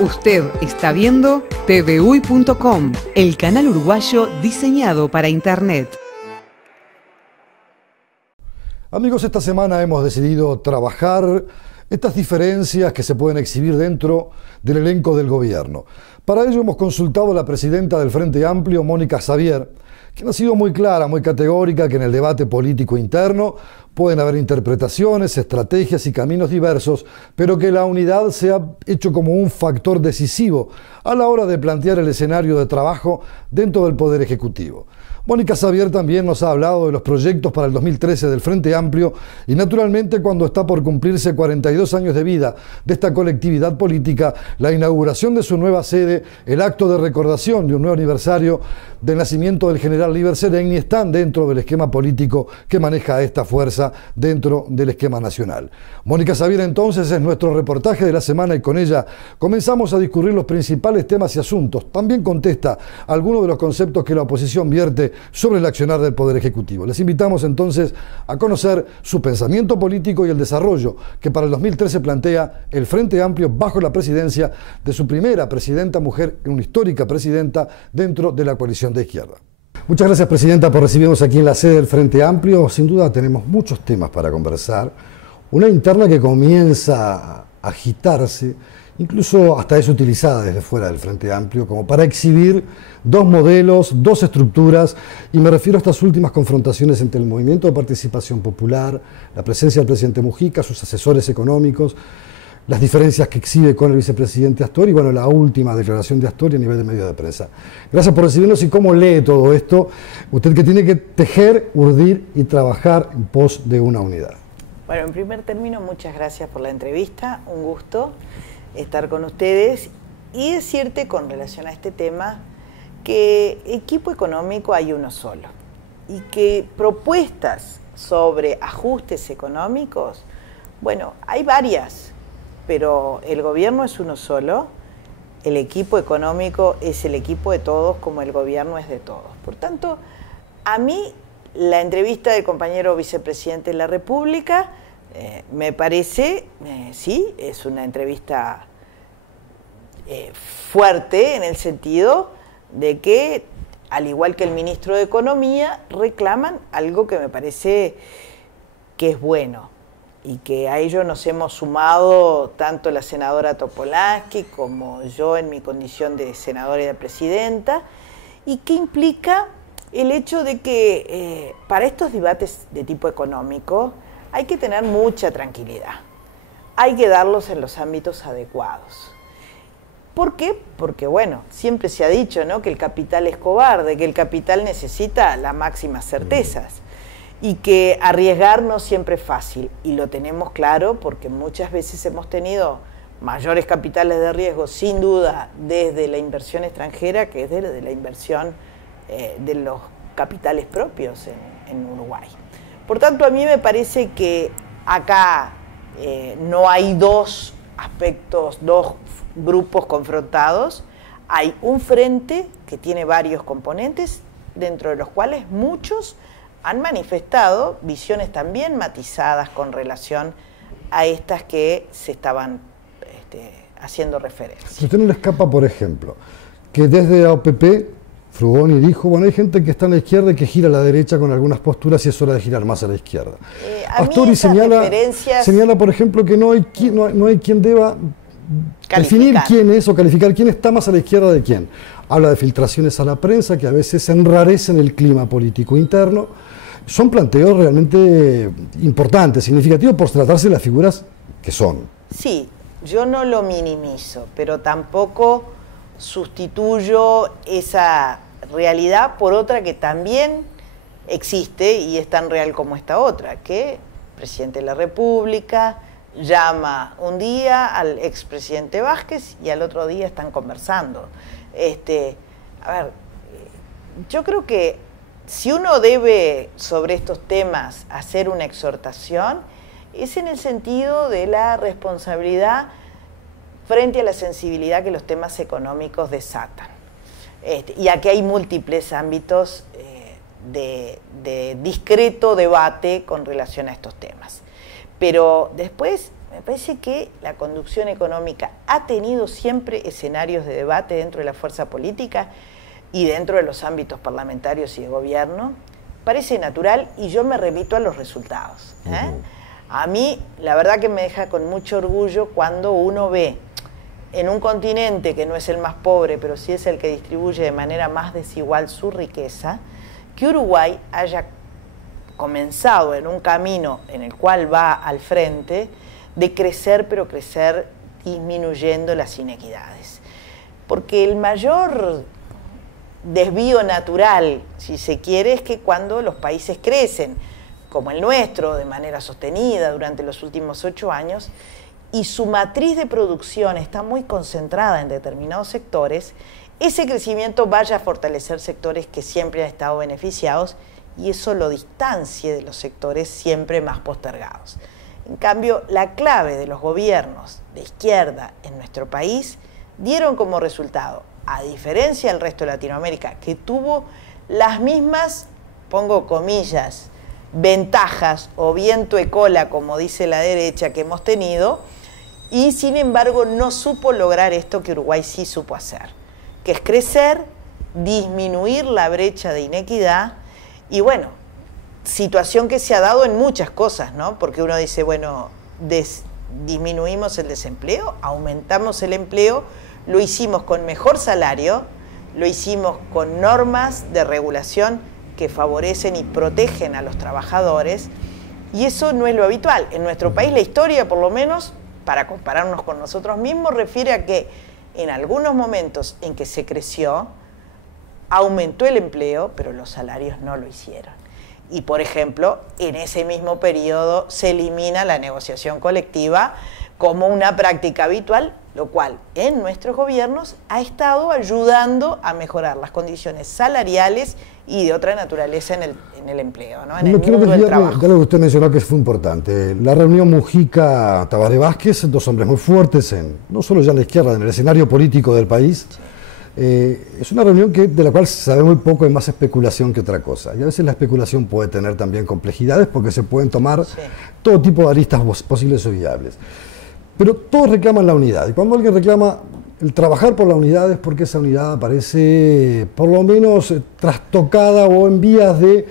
Usted está viendo TVUY.com, el canal uruguayo diseñado para Internet. Amigos, esta semana hemos decidido trabajar estas diferencias que se pueden exhibir dentro del elenco del gobierno. Para ello hemos consultado a la presidenta del Frente Amplio, Mónica Xavier, quien ha sido muy clara, muy categórica, que en el debate político interno pueden haber interpretaciones, estrategias y caminos diversos, pero que la unidad se ha hecho como un factor decisivo a la hora de plantear el escenario de trabajo dentro del Poder Ejecutivo. Mónica Xavier también nos ha hablado de los proyectos para el 2013 del Frente Amplio y naturalmente cuando está por cumplirse 42 años de vida de esta colectividad política, la inauguración de su nueva sede, el acto de recordación de un nuevo aniversario del nacimiento del general Líber Seregni están dentro del esquema político que maneja esta fuerza dentro del esquema nacional. Mónica Xavier entonces es nuestro reportaje de la semana y con ella comenzamos a discurrir los principales temas y asuntos. También contesta algunos de los conceptos que la oposición vierte sobre el accionar del Poder Ejecutivo. Les invitamos entonces a conocer su pensamiento político y el desarrollo que para el 2013 plantea el Frente Amplio bajo la presidencia de su primera presidenta mujer, una histórica presidenta dentro de la coalición de izquierda. Muchas gracias, presidenta, por recibirnos aquí en la sede del Frente Amplio. Sin duda tenemos muchos temas para conversar. Una interna que comienza a agitarse, incluso hasta es utilizada desde fuera del Frente Amplio, como para exhibir dos modelos, dos estructuras, y me refiero a estas últimas confrontaciones entre el Movimiento de Participación Popular, la presencia del presidente Mujica, sus asesores económicos, las diferencias que exhibe con el vicepresidente Astori y bueno, la última declaración de Astori a nivel de medio de prensa. Gracias por recibirnos y cómo lee todo esto, usted que tiene que tejer, urdir y trabajar en pos de una unidad. Bueno, en primer término, muchas gracias por la entrevista, un gusto estar con ustedes y decirte con relación a este tema que equipo económico hay uno solo y que propuestas sobre ajustes económicos, bueno, hay varias, pero el gobierno es uno solo, el equipo económico es el equipo de todos como el gobierno es de todos. Por tanto, a mí la entrevista del compañero vicepresidente de la República me parece, sí, es una entrevista fuerte en el sentido de que, al igual que el ministro de Economía, reclaman algo que me parece que es bueno y que a ello nos hemos sumado tanto la senadora Topolansky como yo en mi condición de senadora y de presidenta, y que implica el hecho de que para estos debates de tipo económico hay que tener mucha tranquilidad, hay que darlos en los ámbitos adecuados. ¿Por qué? Porque, bueno, siempre se ha dicho, ¿no?, que el capital es cobarde, que el capital necesita las máximas certezas y que arriesgar no siempre es fácil. Y lo tenemos claro porque muchas veces hemos tenido mayores capitales de riesgo, sin duda, desde la inversión extranjera que desde la inversión de los capitales propios en Uruguay. Por tanto, a mí me parece que acá no hay dos aspectos, dos grupos confrontados, hay un frente que tiene varios componentes, dentro de los cuales muchos han manifestado visiones también matizadas con relación a estas que se estaban haciendo referencia. Si usted no le escapa, por ejemplo, que desde la OPP Frugoni dijo, bueno, hay gente que está a la izquierda y que gira a la derecha con algunas posturas y es hora de girar más a la izquierda. Astori señala, por ejemplo, que no hay quien deba definir quién es o calificar quién está más a la izquierda de quién. Habla de filtraciones a la prensa que a veces enrarecen el clima político interno. Son planteos realmente importantes, significativos por tratarse de las figuras que son. Sí, yo no lo minimizo, pero tampoco sustituyo esa realidad por otra que también existe y es tan real como esta otra, que el presidente de la República llama un día al expresidente Vázquez y al otro día están conversando. A ver, yo creo que si uno debe sobre estos temas hacer una exhortación, es en el sentido de la responsabilidad frente a la sensibilidad que los temas económicos desatan. Y aquí hay múltiples ámbitos de discreto debate con relación a estos temas. Pero después Me parece que la conducción económica ha tenido siempre escenarios de debate dentro de la fuerza política y dentro de los ámbitos parlamentarios y de gobierno. Parece natural y yo me remito a los resultados. A mí, la verdad que me deja con mucho orgullo cuando uno ve en un continente que no es el más pobre, pero sí es el que distribuye de manera más desigual su riqueza, que Uruguay haya comenzado en un camino en el cual va al frente de crecer, pero crecer disminuyendo las inequidades. Porque el mayor desvío natural, si se quiere, es que cuando los países crecen, como el nuestro, de manera sostenida durante los últimos 8 años, y su matriz de producción está muy concentrada en determinados sectores, ese crecimiento vaya a fortalecer sectores que siempre han estado beneficiados y eso lo distancie de los sectores siempre más postergados. En cambio, la clave de los gobiernos de izquierda en nuestro país dieron como resultado, a diferencia del resto de Latinoamérica, que tuvo las mismas, pongo comillas, ventajas o viento de cola, como dice la derecha, que hemos tenido, y sin embargo no supo lograr esto que Uruguay sí supo hacer, que es crecer, disminuir la brecha de inequidad y bueno, situación que se ha dado en muchas cosas, ¿no? Porque uno dice, bueno, disminuimos el desempleo, aumentamos el empleo, lo hicimos con mejor salario, lo hicimos con normas de regulación que favorecen y protegen a los trabajadores, y eso no es lo habitual. En nuestro país la historia, por lo menos, para compararnos con nosotros mismos, refiere a que en algunos momentos en que se creció, aumentó el empleo, pero los salarios no lo hicieron. Y, por ejemplo, en ese mismo periodo se elimina la negociación colectiva como una práctica habitual, lo cual en nuestros gobiernos ha estado ayudando a mejorar las condiciones salariales y de otra naturaleza en el empleo, ¿no? En el mundo del trabajo. De algo que usted mencionó que fue importante, la reunión Mujica-Tabaré Vázquez, dos hombres muy fuertes, no solo ya en la izquierda, en el escenario político del país. Sí. Es una reunión de la cual se sabe muy poco, hay más especulación que otra cosa. Y a veces la especulación puede tener también complejidades porque se pueden tomar todo tipo de aristas posibles o viables. Pero todos reclaman la unidad. Y cuando alguien reclama el trabajar por la unidad es porque esa unidad aparece por lo menos trastocada o en vías de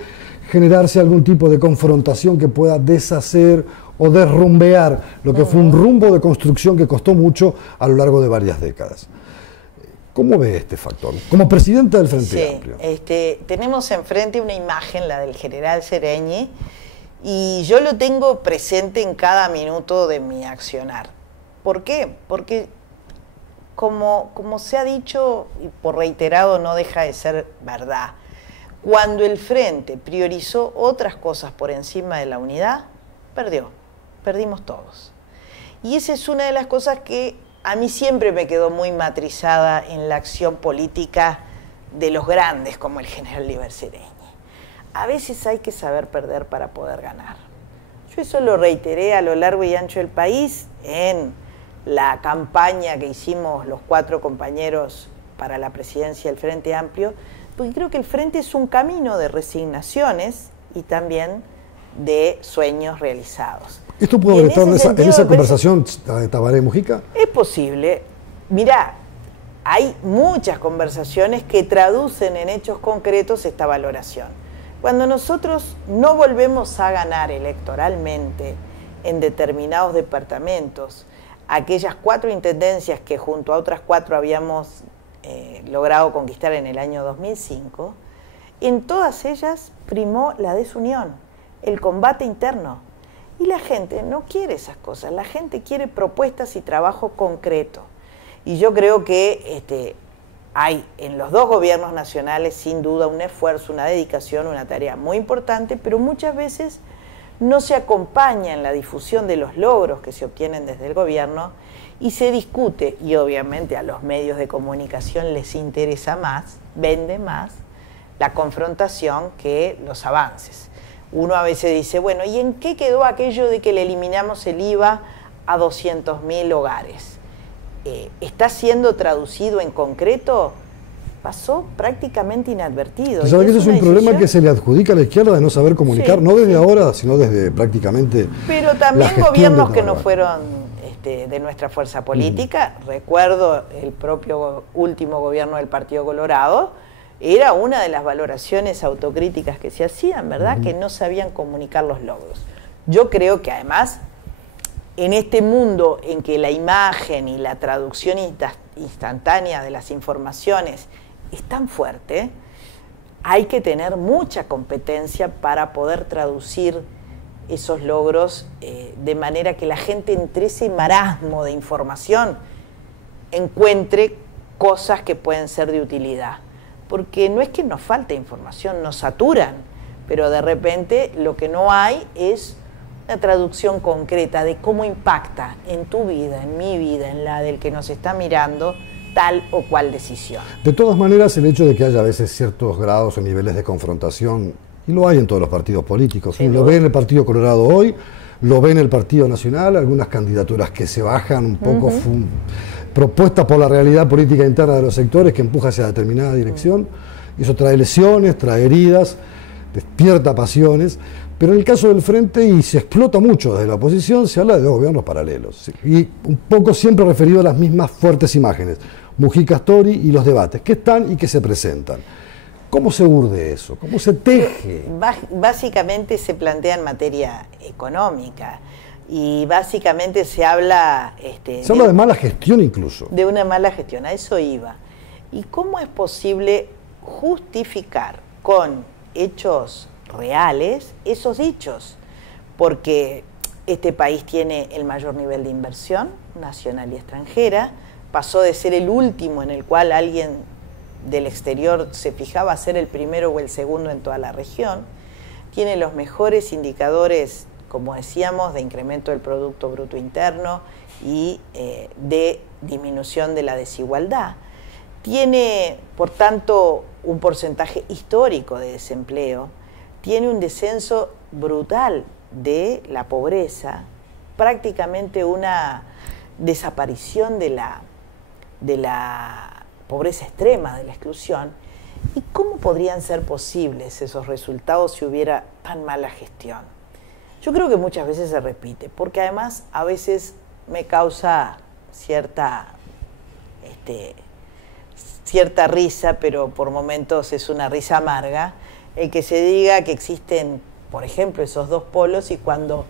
generarse algún tipo de confrontación que pueda deshacer o derrumbear lo que fue un rumbo de construcción que costó mucho a lo largo de varias décadas. ¿Cómo ve este factor? Como presidenta del Frente Amplio. Tenemos enfrente una imagen, la del general Sereñi, y yo lo tengo presente en cada minuto de mi accionar. ¿Por qué? Porque, como se ha dicho, y por reiterado no deja de ser verdad, cuando el Frente priorizó otras cosas por encima de la unidad, perdimos todos. Y esa es una de las cosas que a mí siempre me quedó muy matrizada en la acción política de los grandes, como el general Liber Sereñi. A veces hay que saber perder para poder ganar. Yo eso lo reiteré a lo largo y ancho del país en la campaña que hicimos los 4 compañeros para la presidencia del Frente Amplio, porque creo que el Frente es un camino de resignaciones y también de sueños realizados. ¿Esto pudo haber estado en esa conversación de Tabaré Mujica? Es posible. Mirá, hay muchas conversaciones que traducen en hechos concretos esta valoración. Cuando nosotros no volvemos a ganar electoralmente en determinados departamentos, aquellas 4 intendencias que junto a otras 4 habíamos logrado conquistar en el año 2005, en todas ellas primó la desunión, el combate interno. Y la gente no quiere esas cosas, la gente quiere propuestas y trabajo concreto. Y yo creo que hay en los 2 gobiernos nacionales sin duda un esfuerzo, una dedicación, una tarea muy importante, pero muchas veces no se acompaña en la difusión de los logros que se obtienen desde el gobierno y se discute, y obviamente a los medios de comunicación les interesa más, vende más, la confrontación que los avances. Uno a veces dice, bueno, ¿y en qué quedó aquello de que le eliminamos el IVA a 200.000 hogares? ¿Está siendo traducido en concreto? pasó prácticamente inadvertido. ¿Sabe que ese es un problema que se le adjudica a la izquierda de no saber comunicar, Sí, no desde sí. ahora, sino desde prácticamente Pero la también gestión gobiernos de que no Narváez? fueron de nuestra fuerza política. Recuerdo el propio último gobierno del Partido Colorado, era una de las valoraciones autocríticas que se hacían, ¿verdad? Que no sabían comunicar los logros. Yo creo que además, en este mundo en que la imagen y la traducción instantánea de las informaciones es tan fuerte, hay que tener mucha competencia para poder traducir esos logros de manera que la gente, entre ese marasmo de información, encuentre cosas que pueden ser de utilidad. Porque no es que nos falte información, nos saturan, pero de repente lo que no hay es una traducción concreta de cómo impacta en tu vida, en mi vida, en la del que nos está mirando, tal o cual decisión. De todas maneras, el hecho de que haya a veces ciertos grados o niveles de confrontación, y lo hay en todos los partidos políticos, Sin lo duda. ve en el Partido Colorado hoy, lo ve en el Partido Nacional, algunas candidaturas que se bajan un poco propuestas por la realidad política interna de los sectores que empuja hacia determinada dirección, y eso trae lesiones, trae heridas, despierta pasiones, pero en el caso del Frente, y se explota mucho desde la oposición, se habla de dos gobiernos paralelos, ¿sí? Y un poco siempre referido a las mismas fuertes imágenes, Mujica Astori y los debates, que están y que se presentan. ¿Cómo se urde eso? ¿Cómo se teje? Básicamente se plantea en materia económica y básicamente se habla... Se habla de mala gestión incluso. De una mala gestión, a eso iba. ¿Y cómo es posible justificar con hechos reales esos dichos? Porque este país tiene el mayor nivel de inversión nacional y extranjera, pasó de ser el último en el cual alguien del exterior se fijaba a ser el primero o el segundo en toda la región, tiene los mejores indicadores, como decíamos, de incremento del Producto Bruto Interno y de disminución de la desigualdad. Tiene, por tanto, un porcentaje histórico de desempleo, tiene un descenso brutal de la pobreza, prácticamente una desaparición de la pobreza extrema, de la exclusión. ¿Y cómo podrían ser posibles esos resultados si hubiera tan mala gestión? Yo creo que muchas veces se repite, porque además a veces me causa cierta risa, pero por momentos es una risa amarga, el que se diga que existen, por ejemplo, esos dos polos, y cuando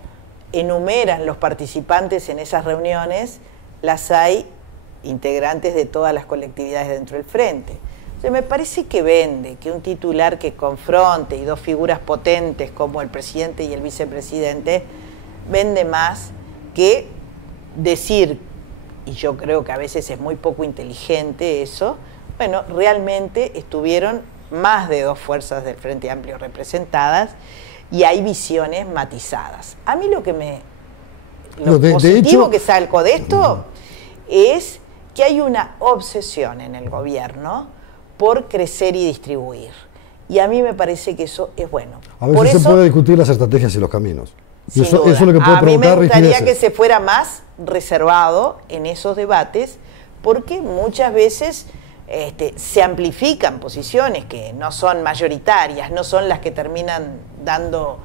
enumeran los participantes en esas reuniones, las hay integrantes de todas las colectividades dentro del Frente. O sea, me parece que vende, que un titular que confronte y dos figuras potentes como el presidente y el vicepresidente, vende más que decir, y yo creo que a veces es muy poco inteligente eso, bueno, realmente estuvieron más de dos fuerzas del Frente Amplio representadas y hay visiones matizadas. A mí lo positivo que salgo de esto es que hay una obsesión en el gobierno por crecer y distribuir. Y a mí me parece que eso es bueno. A veces se puede discutir las estrategias y los caminos. Y eso es lo que puede provocar rigideces. A mí me gustaría rigideces. que se fuera más reservado en esos debates, porque muchas veces se amplifican posiciones que no son mayoritarias, no son las que terminan dando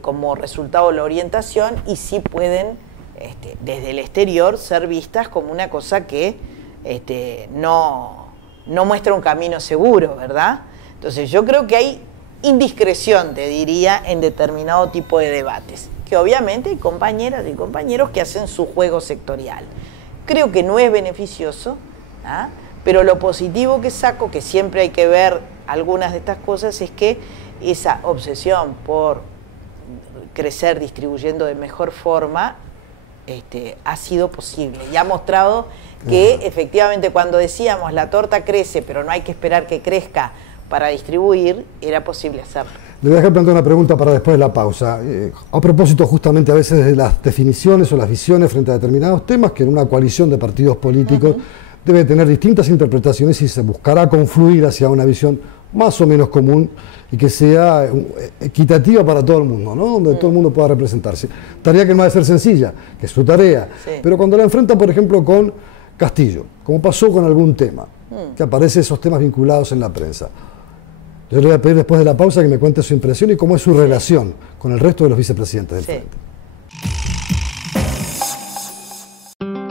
como resultado la orientación, y sí pueden desde el exterior ser vistas como una cosa que no muestra un camino seguro, ¿verdad? Entonces yo creo que hay indiscreción, te diría, en determinado tipo de debates, que obviamente hay compañeras y compañeros que hacen su juego sectorial. Creo que no es beneficioso, ¿ah? Pero lo positivo que saco, que siempre hay que ver algunas de estas cosas, es que esa obsesión por crecer distribuyendo de mejor forma ha sido posible y ha mostrado que efectivamente cuando decíamos la torta crece pero no hay que esperar que crezca para distribuir, era posible hacerlo. Le voy a dejar plantear una pregunta para después de la pausa. A propósito justamente a veces de las definiciones o las visiones frente a determinados temas, que en una coalición de partidos políticos debe tener distintas interpretaciones y se buscará confluir hacia una visión más o menos común y que sea equitativa para todo el mundo, ¿no? Donde todo el mundo pueda representarse. Tarea que no ha de ser sencilla, que es su tarea, Sí. pero cuando la enfrenta, por ejemplo, con Castillo, como pasó con algún tema, que aparecen esos temas vinculados en la prensa. Yo le voy a pedir después de la pausa que me cuente su impresión y cómo es su relación con el resto de los vicepresidentes del Frente.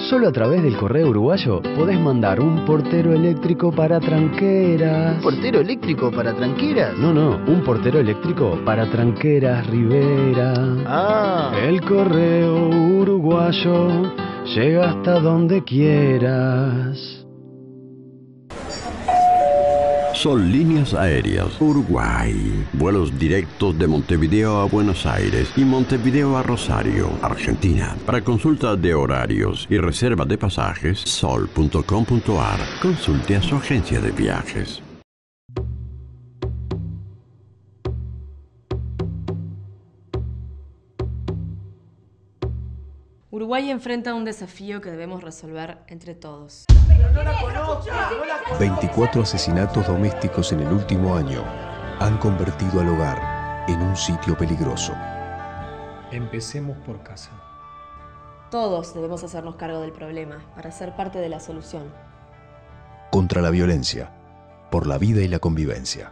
Solo a través del correo uruguayo podés mandar un portero eléctrico para tranqueras. ¿Portero eléctrico para tranqueras? No, un portero eléctrico para tranqueras Rivera. El correo uruguayo llega hasta donde quieras. Son líneas aéreas Uruguay. Vuelos directos de Montevideo a Buenos Aires y Montevideo a Rosario, Argentina. Para consulta de horarios y reserva de pasajes, sol.com.ar. Consulte a su agencia de viajes. Uruguay enfrenta un desafío que debemos resolver entre todos. 24 asesinatos domésticos en el último año han convertido al hogar en un sitio peligroso. Empecemos por casa. Todos debemos hacernos cargo del problema para ser parte de la solución. Contra la violencia, por la vida y la convivencia.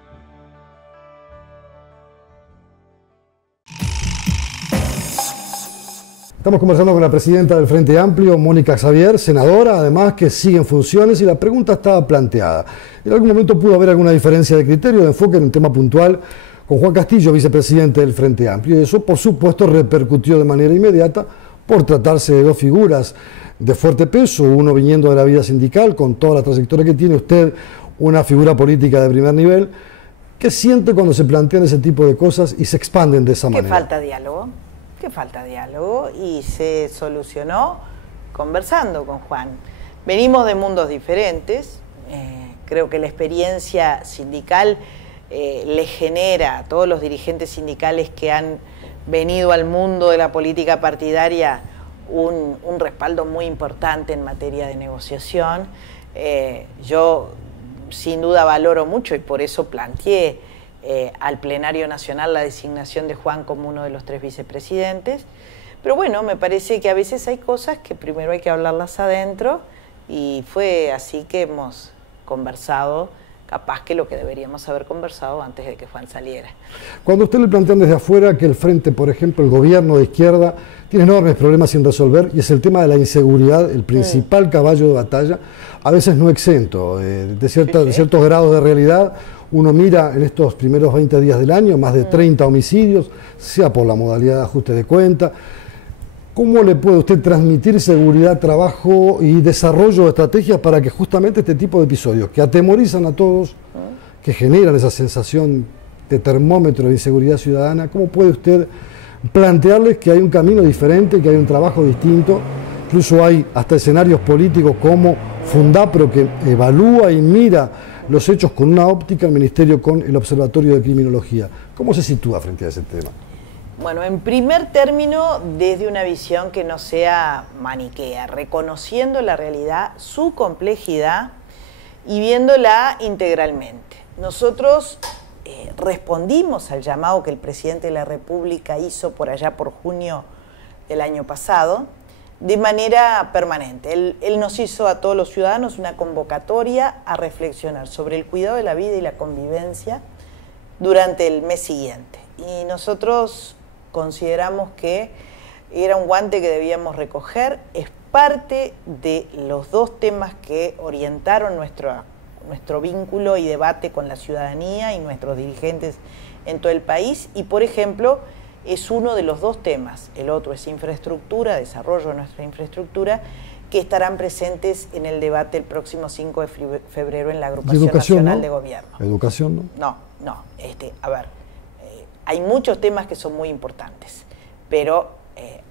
Estamos conversando con la presidenta del Frente Amplio, Mónica Xavier, senadora, además que sigue en funciones, y la pregunta estaba planteada. En algún momento pudo haber alguna diferencia de criterio, de enfoque en un tema puntual con Juan Castillo, vicepresidente del Frente Amplio, y eso, por supuesto, repercutió de manera inmediata por tratarse de dos figuras de fuerte peso, uno viniendo de la vida sindical, con toda la trayectoria que tiene usted, una figura política de primer nivel. ¿Qué siente cuando se plantean ese tipo de cosas y se expanden de esa manera? Que falta diálogo. Que falta diálogo, y se solucionó conversando con Juan. Venimos de mundos diferentes, creo que la experiencia sindical le genera a todos los dirigentes sindicales que han venido al mundo de la política partidaria un respaldo muy importante en materia de negociación. Yo sin duda valoro mucho, y por eso planteé al Plenario Nacional la designación de Juan como uno de los 3 vicepresidentes. Pero bueno, me parece que a veces hay cosas que primero hay que hablarlas adentro, y fue así que hemos conversado, capaz que lo que deberíamos haber conversado antes de que Juan saliera. Cuando usted le plantean desde afuera que el Frente, por ejemplo, el gobierno de izquierda, tiene enormes problemas sin resolver, y es el tema de la inseguridad el principal caballo de batalla, a veces no exento de ciertos grados de realidad. Uno mira en estos primeros 20 días del año más de 30 homicidios, sea por la modalidad de ajuste de cuenta. ¿Cómo le puede usted transmitir seguridad, trabajo y desarrollo de estrategias para que justamente este tipo de episodios que atemorizan a todos, que generan esa sensación de termómetro de inseguridad ciudadana, cómo puede usted plantearles que hay un camino diferente, que hay un trabajo distinto? Incluso hay hasta escenarios políticos como Fundapro, que evalúa y mira los hechos con una óptica, el Ministerio con el Observatorio de Criminología. ¿Cómo se sitúa frente a ese tema? Bueno, en primer término, desde una visión que no sea maniquea, reconociendo la realidad, su complejidad y viéndola integralmente. Nosotros respondimos al llamado que el presidente de la República hizo por allá por junio del año pasado, de manera permanente. Él nos hizo a todos los ciudadanos una convocatoria a reflexionar sobre el cuidado de la vida y la convivencia durante el mes siguiente. Y nosotros consideramos que era un guante que debíamos recoger. Es parte de los 2 temas que orientaron nuestro vínculo y debate con la ciudadanía y nuestros dirigentes en todo el país. Y, por ejemplo, es uno de los 2 temas. El otro es infraestructura, desarrollo de nuestra infraestructura, que estarán presentes en el debate el próximo 5 de febrero en la Agrupación Nacional de Gobierno. ¿Educación no? No. A ver, hay muchos temas que son muy importantes, pero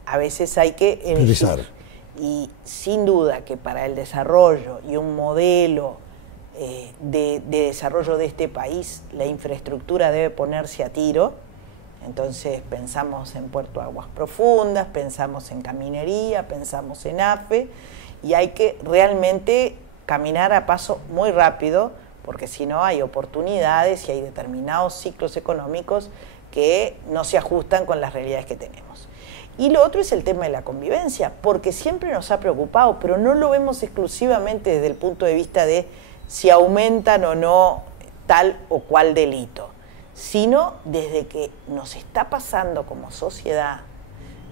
a veces hay que elegir. Y sin duda que para el desarrollo y un modelo de desarrollo de este país, la infraestructura debe ponerse a tiro. Entonces pensamos en Puerto Aguas Profundas, pensamos en caminería, pensamos en AFE, y hay que realmente caminar a paso muy rápido, porque si no hay oportunidades y hay determinados ciclos económicos que no se ajustan con las realidades que tenemos. Y lo otro es el tema de la convivencia, porque siempre nos ha preocupado, pero no lo vemos exclusivamente desde el punto de vista de si aumentan o no tal o cual delito, sino desde que nos está pasando como sociedad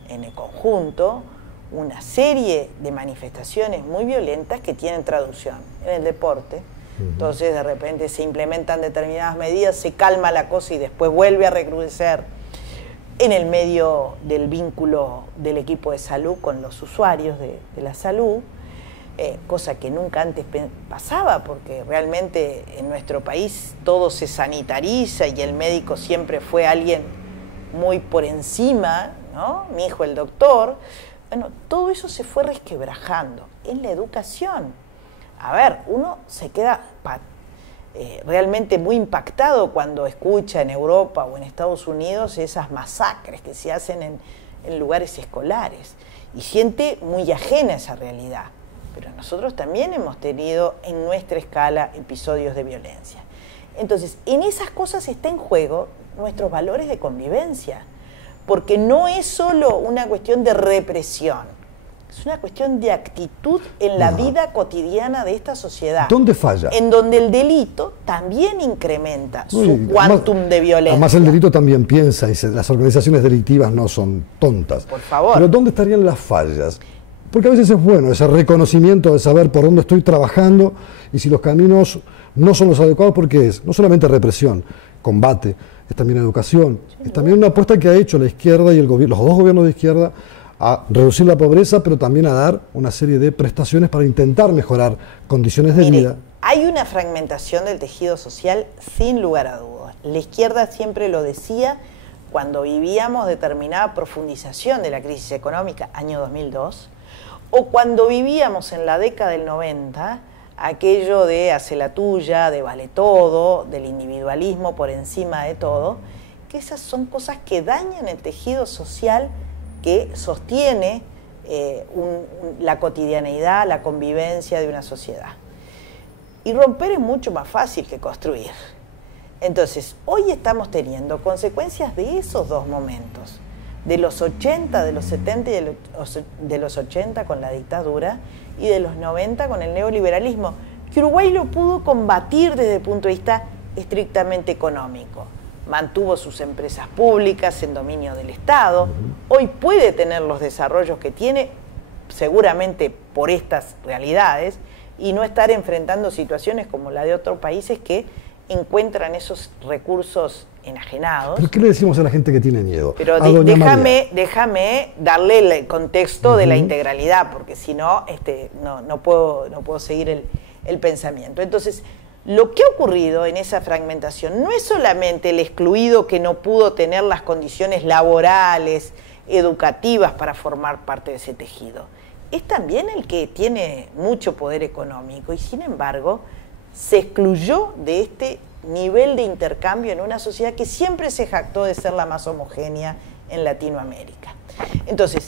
en el conjunto una serie de manifestaciones muy violentas que tienen traducción en el deporte. Entonces de repente se implementan determinadas medidas, se calma la cosa y después vuelve a recrudecer en el medio del vínculo del equipo de salud con los usuarios de la salud, cosa que nunca antes pasaba, porque realmente en nuestro país todo se sanitariza y el médico siempre fue alguien muy por encima, ¿no? Mi hijo el doctor. Bueno, todo eso se fue resquebrajando en la educación. A ver, uno se queda realmente muy impactado cuando escucha en Europa o en Estados Unidos esas masacres que se hacen en lugares escolares y siente muy ajena esa realidad. Pero nosotros también hemos tenido en nuestra escala episodios de violencia. Entonces, en esas cosas está en juego nuestros valores de convivencia, porque no es solo una cuestión de represión, es una cuestión de actitud en la vida cotidiana de esta sociedad. ¿Dónde falla? En donde el delito también incrementa su quantum de violencia. Además el delito también piensa, y las organizaciones delictivas no son tontas. Por favor. Pero ¿dónde estarían las fallas? Porque a veces es bueno ese reconocimiento de saber por dónde estoy trabajando y si los caminos no son los adecuados, porque es no solamente represión, combate, es también educación, es también una apuesta que ha hecho la izquierda y los dos gobiernos de izquierda a reducir la pobreza, pero también a dar una serie de prestaciones para intentar mejorar condiciones de vida. Hay una fragmentación del tejido social sin lugar a dudas. La izquierda siempre lo decía cuando vivíamos determinada profundización de la crisis económica, año 2002, o cuando vivíamos en la década del 90, aquello de hace la tuya, de vale todo, del individualismo por encima de todo, que esas son cosas que dañan el tejido social que sostiene la cotidianeidad, la convivencia de una sociedad. Y romper es mucho más fácil que construir. Entonces, hoy estamos teniendo consecuencias de esos dos momentos, de los 80, de los 70 y de los 80 con la dictadura y de los 90 con el neoliberalismo, que Uruguay lo pudo combatir desde el punto de vista estrictamente económico. Mantuvo sus empresas públicas en dominio del Estado, hoy puede tener los desarrollos que tiene, seguramente por estas realidades, y no estar enfrentando situaciones como la de otros países que encuentran esos recursos enajenados. ¿Pero qué le decimos a la gente que tiene miedo? Pero déjame darle el contexto de la integralidad, porque si no, no puedo seguir el pensamiento. Entonces, lo que ha ocurrido en esa fragmentación no es solamente el excluido que no pudo tener las condiciones laborales, educativas para formar parte de ese tejido. Es también el que tiene mucho poder económico y, sin embargo, se excluyó de este nivel de intercambio en una sociedad que siempre se jactó de ser la más homogénea en Latinoamérica. Entonces,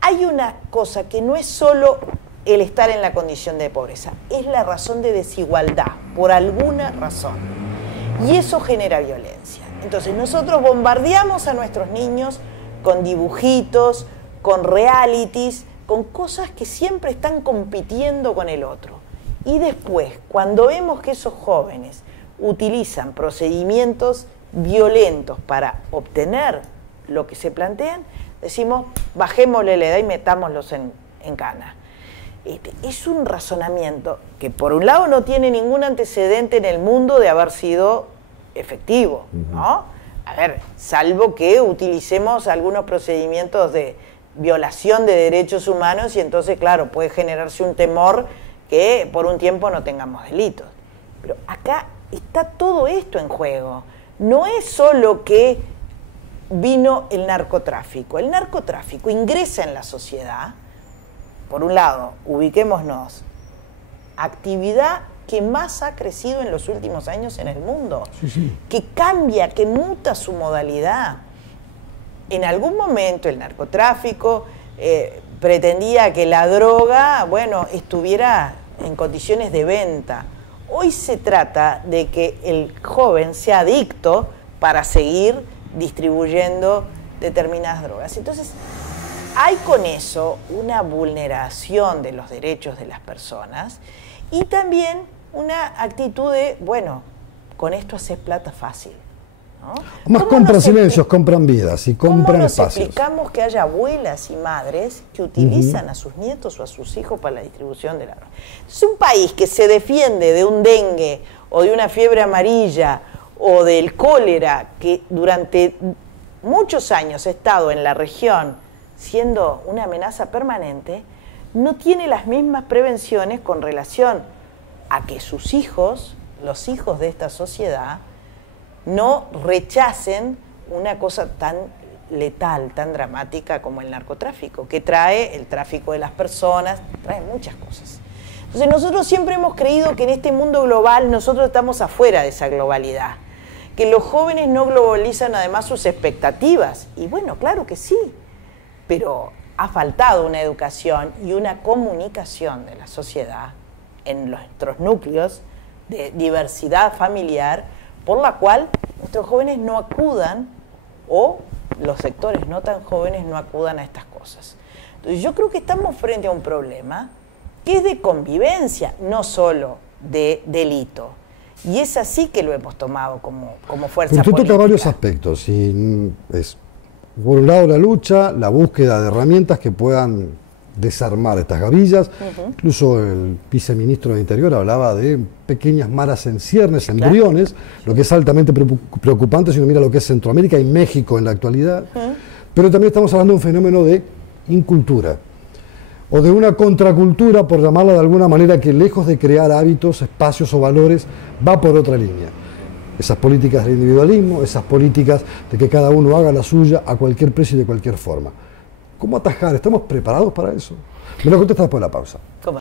hay una cosa que no es solo el estar en la condición de pobreza, es la razón de desigualdad, por alguna razón. Y eso genera violencia. Entonces, nosotros bombardeamos a nuestros niños con dibujitos, con realities, con cosas que siempre están compitiendo con el otro. Y después, cuando vemos que esos jóvenes utilizan procedimientos violentos para obtener lo que se plantean, decimos, bajémosle la edad y metámoslos en cana. Es un razonamiento que por un lado no tiene ningún antecedente en el mundo de haber sido efectivo, ¿no? A ver, salvo que utilicemos algunos procedimientos de violación de derechos humanos y entonces, claro, puede generarse un temor que por un tiempo no tengamos delitos. Pero acá está todo esto en juego. No es solo que vino el narcotráfico. El narcotráfico ingresa en la sociedad. Por un lado, ubiquémonos, actividad que más ha crecido en los últimos años en el mundo, que cambia, que muta su modalidad. En algún momento el narcotráfico pretendía que la droga, estuviera en condiciones de venta. Hoy se trata de que el joven sea adicto para seguir distribuyendo determinadas drogas. Entonces, hay con eso una vulneración de los derechos de las personas y también una actitud de, bueno, con esto haces plata fácil, ¿no? Más compran silencios, compran vidas y compran espacios. ¿Cómo nos explicamos que haya abuelas y madres que utilizan a sus nietos o a sus hijos para la distribución de la droga? Es un país que se defiende de un dengue o de una fiebre amarilla o del cólera, que durante muchos años ha estado en la región siendo una amenaza permanente, no tiene las mismas prevenciones con relación a que sus hijos, los hijos de esta sociedad, no rechacen una cosa tan letal, tan dramática como el narcotráfico, que trae el tráfico de las personas, trae muchas cosas. Entonces nosotros siempre hemos creído que en este mundo global nosotros estamos afuera de esa globalidad, que los jóvenes no globalizan además sus expectativas, y bueno, claro que sí, pero ha faltado una educación y una comunicación de la sociedad en nuestros núcleos de diversidad familiar, por la cual nuestros jóvenes no acudan, o los sectores no tan jóvenes no acudan a estas cosas. Entonces yo creo que estamos frente a un problema que es de convivencia, no solo de delito. Y es así que lo hemos tomado como fuerza política. Usted toca varios aspectos, y es, por un lado, la lucha, la búsqueda de herramientas que puedan desarmar estas gavillas. Incluso el viceministro de Interior hablaba de pequeñas maras en ciernes, embriones, lo que es altamente preocupante si uno mira lo que es Centroamérica y México en la actualidad. Pero también estamos hablando de un fenómeno de incultura, o de una contracultura, por llamarla de alguna manera, que lejos de crear hábitos, espacios o valores, va por otra línea. Esas políticas del individualismo, esas políticas de que cada uno haga la suya a cualquier precio y de cualquier forma. ¿Cómo atajar? ¿Estamos preparados para eso? Me lo contesta después de la pausa. ¿Cómo?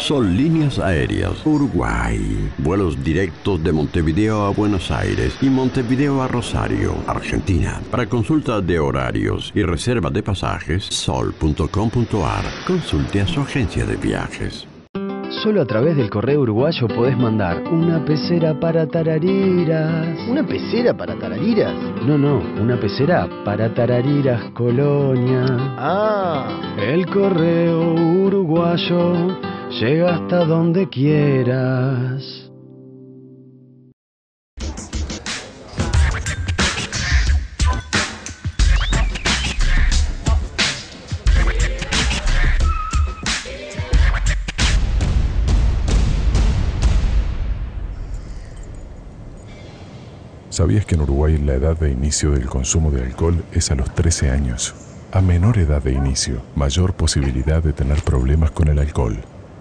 Son Líneas Aéreas Uruguay. Vuelos directos de Montevideo a Buenos Aires y Montevideo a Rosario, Argentina. Para consulta de horarios y reserva de pasajes, sol.com.ar. Consulte a su agencia de viajes. Solo a través del correo uruguayo podés mandar una pecera para tarariras. ¿Una pecera para tarariras? No, una pecera para tarariras, Colonia. Ah. El correo uruguayo llega hasta donde quieras. ¿Sabías que en Uruguay la edad de inicio del consumo de alcohol es a los 13 años? A menor edad de inicio, mayor posibilidad de tener problemas con el alcohol.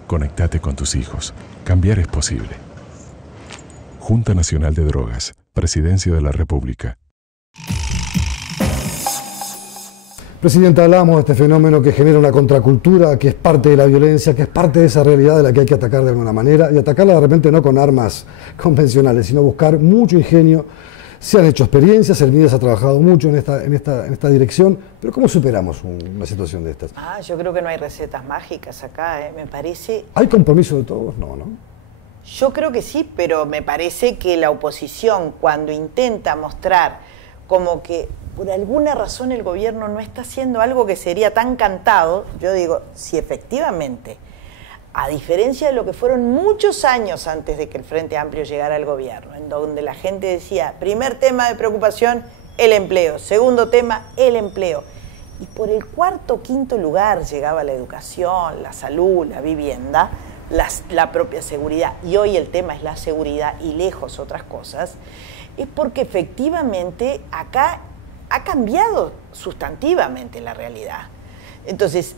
Conectate con tus hijos. Cambiar es posible. Junta Nacional de Drogas. Presidencia de la República. Presidenta, hablamos de este fenómeno que genera una contracultura, que es parte de la violencia, que es parte de esa realidad de la que hay que atacar de alguna manera, y atacarla de repente no con armas convencionales, sino buscar mucho ingenio. Se han hecho experiencias, el MIDES ha trabajado mucho en esta dirección, pero ¿cómo superamos una situación de estas? Yo creo que no hay recetas mágicas acá, me parece. ¿Hay compromiso de todos? No. Yo creo que sí, pero me parece que la oposición, cuando intenta mostrar como que por alguna razón el gobierno no está haciendo algo que sería tan cantado, yo digo, si efectivamente, a diferencia de lo que fueron muchos años antes de que el Frente Amplio llegara al gobierno, en donde la gente decía, primer tema de preocupación, el empleo, segundo tema, el empleo, y por el cuarto o quinto lugar llegaba la educación, la salud, la vivienda, la propia seguridad, y hoy el tema es la seguridad y lejos otras cosas, es porque efectivamente acá ha cambiado sustantivamente la realidad. Entonces,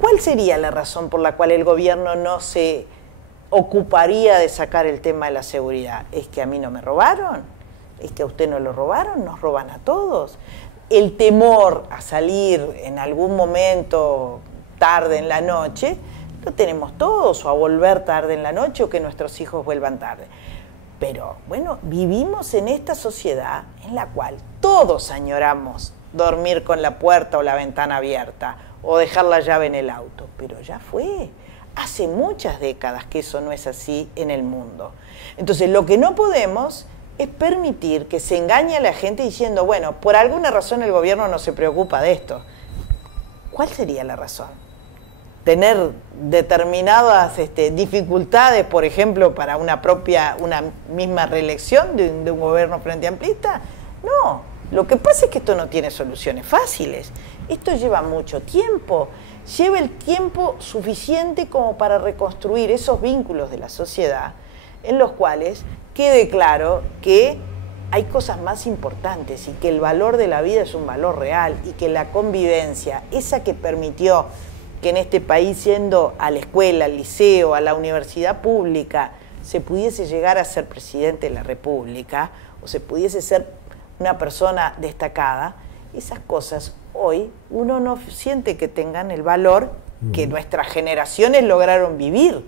¿cuál sería la razón por la cual el gobierno no se ocuparía de sacar el tema de la seguridad? ¿Es que a mí no me robaron? ¿Es que a usted no lo robaron? ¿Nos roban a todos? El temor a salir en algún momento tarde en la noche, lo tenemos todos, o a volver tarde en la noche, o que nuestros hijos vuelvan tarde. Pero, bueno, vivimos en esta sociedad en la cual todos añoramos dormir con la puerta o la ventana abierta, o dejar la llave en el auto, pero ya fue. Hace muchas décadas que eso no es así en el mundo. Entonces, lo que no podemos es permitir que se engañe a la gente diciendo, bueno, por alguna razón el gobierno no se preocupa de esto. ¿Cuál sería la razón? tener determinadas dificultades, por ejemplo, para una misma reelección de un gobierno frente amplista. No, lo que pasa es que esto no tiene soluciones fáciles. Esto lleva mucho tiempo, lleva el tiempo suficiente como para reconstruir esos vínculos de la sociedad en los cuales quede claro que hay cosas más importantes y que el valor de la vida es un valor real y que la convivencia, esa que permitió que en este país, yendo a la escuela, al liceo, a la universidad pública, se pudiese llegar a ser presidente de la República o se pudiese ser una persona destacada, esas cosas hoy uno no siente que tengan el valor que nuestras generaciones lograron vivir.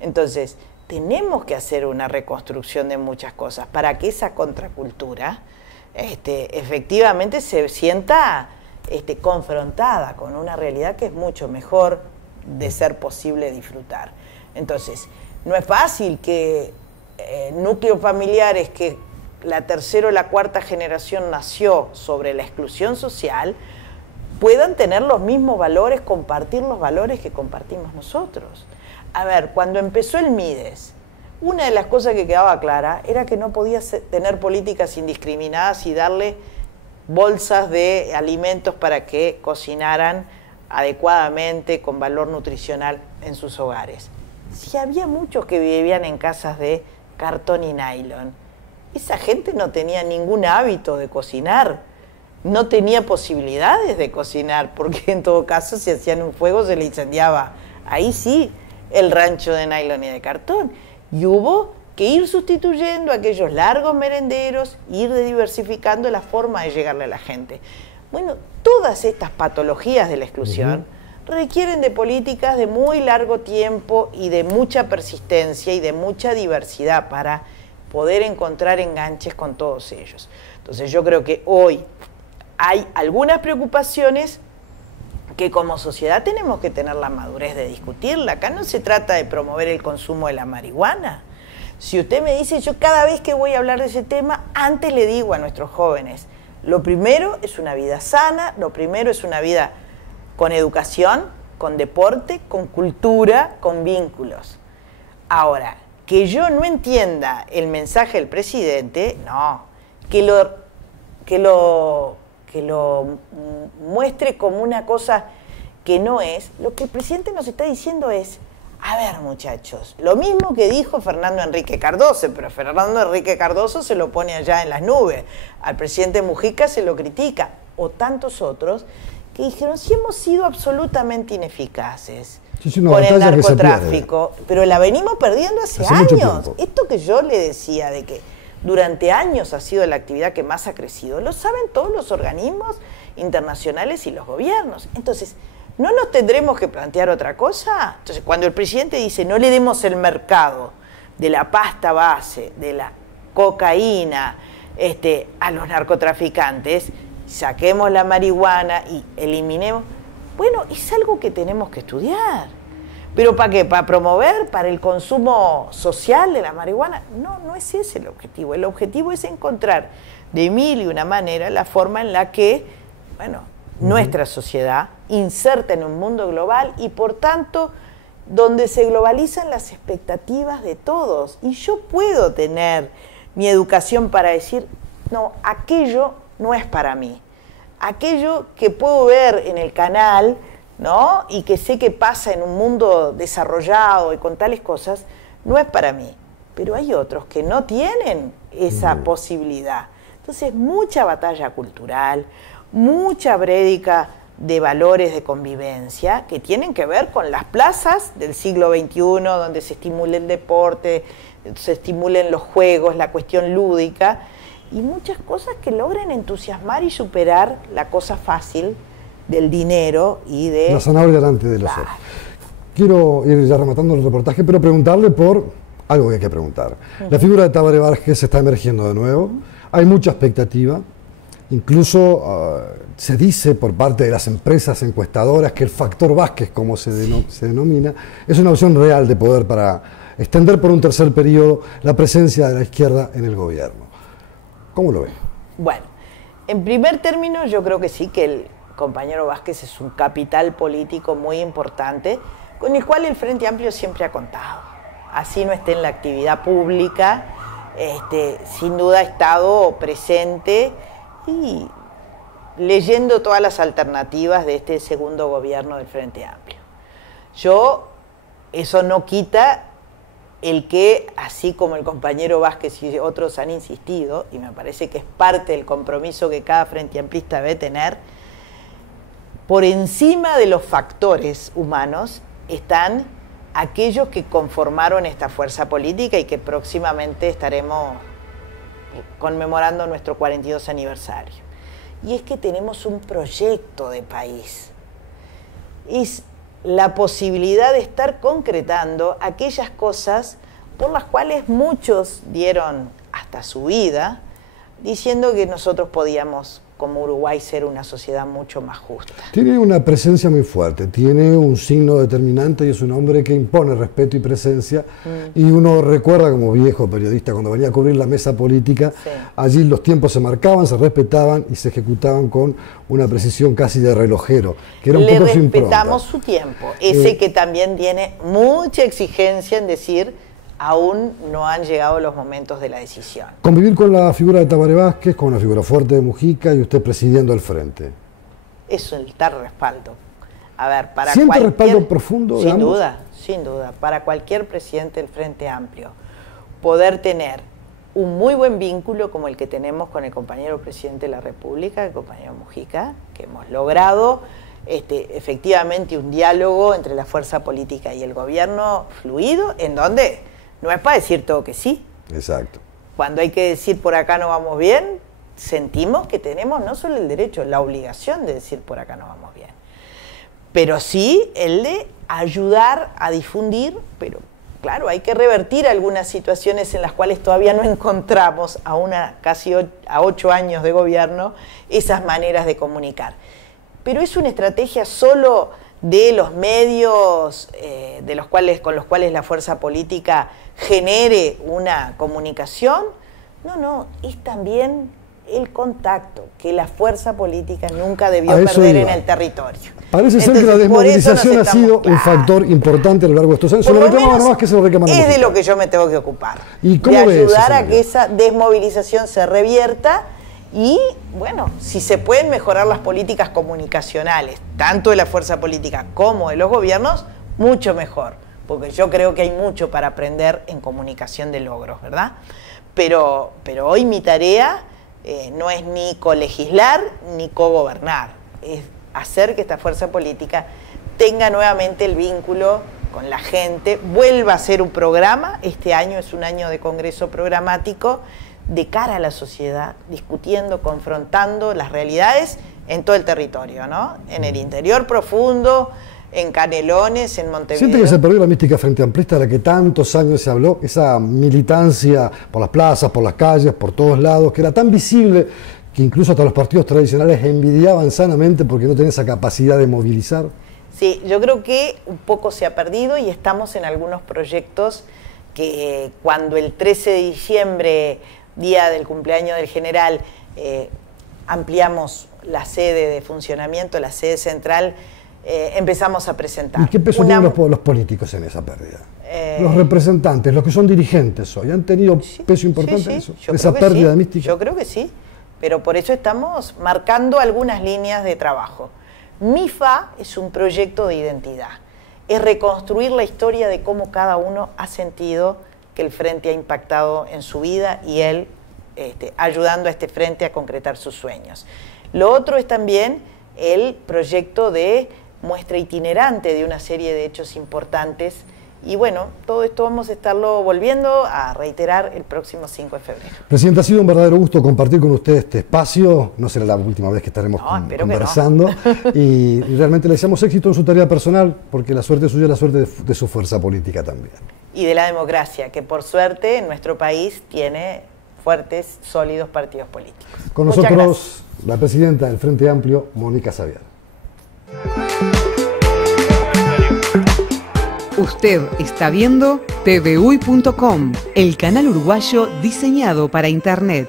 Entonces, tenemos que hacer una reconstrucción de muchas cosas para que esa contracultura efectivamente se sienta confrontada con una realidad que es mucho mejor de ser posible disfrutar. Entonces, no es fácil que núcleos familiares que la tercera o la cuarta generación nació sobre la exclusión social puedan tener los mismos valores, compartir los valores que compartimos nosotros. A ver, cuando empezó el Mides, una de las cosas que quedaba clara era que no podía tener políticas indiscriminadas y darle bolsas de alimentos para que cocinaran adecuadamente, con valor nutricional en sus hogares. Si había muchos que vivían en casas de cartón y nylon, esa gente no tenía ningún hábito de cocinar, no tenía posibilidades de cocinar, porque en todo caso si hacían un fuego se le incendiaba. Ahí sí, el rancho de nylon y de cartón. Y hubo que ir sustituyendo aquellos largos merenderos, ir diversificando la forma de llegarle a la gente. Bueno, todas estas patologías de la exclusión requieren de políticas de muy largo tiempo y de mucha persistencia y de mucha diversidad para poder encontrar enganches con todos ellos. Entonces yo creo que hoy hay algunas preocupaciones que como sociedad tenemos que tener la madurez de discutirla. Acá no se trata de promover el consumo de la marihuana. Si usted me dice, yo cada vez que voy a hablar de ese tema, antes le digo a nuestros jóvenes, lo primero es una vida sana, lo primero es una vida con educación, con deporte, con cultura, con vínculos. Ahora, que yo no entienda el mensaje del presidente, no, que lo muestre como una cosa que no es. Lo que el presidente nos está diciendo es, a ver muchachos, lo mismo que dijo Fernando Enrique Cardoso, pero Fernando Enrique Cardoso se lo pone allá en las nubes, al presidente Mujica se lo critica, o tantos otros que dijeron, si hemos sido absolutamente ineficaces con el narcotráfico, pero la venimos perdiendo hace años. Esto que yo le decía de que durante años ha sido la actividad que más ha crecido, lo saben todos los organismos internacionales y los gobiernos. Entonces, ¿no nos tendremos que plantear otra cosa? Entonces, cuando el presidente dice no le demos el mercado de la pasta base, de la cocaína, a los narcotraficantes, saquemos la marihuana y eliminemos, bueno, es algo que tenemos que estudiar. ¿Pero para qué? ¿Para promover? ¿Para el consumo social de la marihuana? No, no es ese el objetivo. El objetivo es encontrar de mil y una manera la forma en la que, bueno, nuestra sociedad inserta en un mundo global y por tanto donde se globalizan las expectativas de todos. Y yo puedo tener mi educación para decir, no, aquello no es para mí. Aquello que puedo ver en el canal, ¿no? Y que sé que pasa en un mundo desarrollado y con tales cosas, no es para mí. Pero hay otros que no tienen esa posibilidad. Entonces, mucha batalla cultural, mucha prédica de valores de convivencia que tienen que ver con las plazas del siglo XXI, donde se estimule el deporte, se estimulen los juegos, la cuestión lúdica, y muchas cosas que logren entusiasmar y superar la cosa fácil del dinero y de... La zanahoria delante de los ojos. Quiero ir ya rematando el reportaje, pero preguntarle por algo que hay que preguntar. La figura de Tabaré Vázquez se está emergiendo de nuevo, hay mucha expectativa, incluso se dice por parte de las empresas encuestadoras que el factor Vázquez, como se denomina, es una opción real de poder para extender por un tercer periodo la presencia de la izquierda en el gobierno. ¿Cómo lo ve? Bueno, en primer término yo creo que sí, que compañero Vázquez es un capital político muy importante, con el cual el Frente Amplio siempre ha contado. Así no esté en la actividad pública, sin duda ha estado presente y leyendo todas las alternativas de este segundo gobierno del Frente Amplio. Eso no quita el que, así como el compañero Vázquez y otros han insistido, y me parece que es parte del compromiso que cada frente amplista debe tener, por encima de los factores humanos están aquellos que conformaron esta fuerza política y que próximamente estaremos conmemorando nuestro 42 aniversario. Y es que tenemos un proyecto de país. Es la posibilidad de estar concretando aquellas cosas por las cuales muchos dieron hasta su vida, diciendo que nosotros podíamos, como Uruguay, ser una sociedad mucho más justa. Tiene una presencia muy fuerte, tiene un signo determinante y es un hombre que impone respeto y presencia. Y uno recuerda como viejo periodista cuando venía a cubrir la mesa política, allí los tiempos se marcaban, se respetaban y se ejecutaban con una precisión casi de relojero, que era un poco su impronta. Le respetamos su tiempo, ese que también tiene mucha exigencia en decir aún no han llegado los momentos de la decisión. Convivir con la figura de Tabaré Vázquez, con una figura fuerte de Mujica y usted presidiendo el frente. Eso es dar respaldo. A ver, para ¿siente cualquier respaldo profundo de ambos? Sin duda. Para cualquier presidente del Frente Amplio, poder tener un muy buen vínculo como el que tenemos con el compañero presidente de la República, el compañero Mujica, que hemos logrado efectivamente un diálogo entre la fuerza política y el gobierno fluido, en donde no es para decir todo que sí. Exacto. Cuando hay que decir por acá no vamos bien, sentimos que tenemos no solo el derecho, la obligación de decir por acá no vamos bien, pero sí el de ayudar a difundir, pero claro, hay que revertir algunas situaciones en las cuales todavía no encontramos, casi a 8 años de gobierno, esas maneras de comunicar. Pero es una estrategia solo de los medios con los cuales la fuerza política genere una comunicación. No, es también el contacto que la fuerza política nunca debió perder en el territorio. Parece ser que la desmovilización ha sido un factor importante a lo largo de estos años. Por lo menos es de lo que yo me tengo que ocupar. ¿Y cómo de ayudar a que esa desmovilización se revierta y, bueno, si se pueden mejorar las políticas comunicacionales, tanto de la fuerza política como de los gobiernos, mucho mejor. Porque yo creo que hay mucho para aprender en comunicación de logros, ¿verdad? Pero hoy mi tarea no es ni colegislar ni cogobernar, es hacer que esta fuerza política tenga nuevamente el vínculo con la gente, vuelva a ser un programa. Este año es un año de congreso programático de cara a la sociedad, discutiendo, confrontando las realidades en todo el territorio, ¿no? En el interior profundo, en Canelones, en Montevideo. ¿Siente que se perdió la mística frente amplista de la que tantos años se habló? Esa militancia por las plazas, por las calles, por todos lados, que era tan visible que incluso hasta los partidos tradicionales envidiaban sanamente porque no tenían esa capacidad de movilizar. Sí, yo creo que un poco se ha perdido y estamos en algunos proyectos que cuando el 13 de diciembre, día del cumpleaños del general, ampliamos la sede de funcionamiento, la sede central, empezamos a presentar. ¿Y qué peso tienen los políticos en esa pérdida? Los representantes, los que son dirigentes hoy, ¿han tenido peso importante en eso? ¿Esa pérdida de mística? Yo creo que sí, pero por eso estamos marcando algunas líneas de trabajo. MIFA es un proyecto de identidad, es reconstruir la historia de cómo cada uno ha sentido que el Frente ha impactado en su vida y él ayudando a este Frente a concretar sus sueños. Lo otro es también el proyecto de muestra itinerante de una serie de hechos importantes y bueno, todo esto vamos a estarlo volviendo a reiterar el próximo 5 de febrero. Presidenta, ha sido un verdadero gusto compartir con usted este espacio, no será la última vez que estaremos conversando y realmente le deseamos éxito en su tarea personal porque la suerte suya es la suerte de su fuerza política también. Y de la democracia, que por suerte en nuestro país tiene fuertes, sólidos partidos políticos. Con nosotros la presidenta del Frente Amplio, Mónica Xavier. Usted está viendo TVUY.com, el canal uruguayo diseñado para Internet.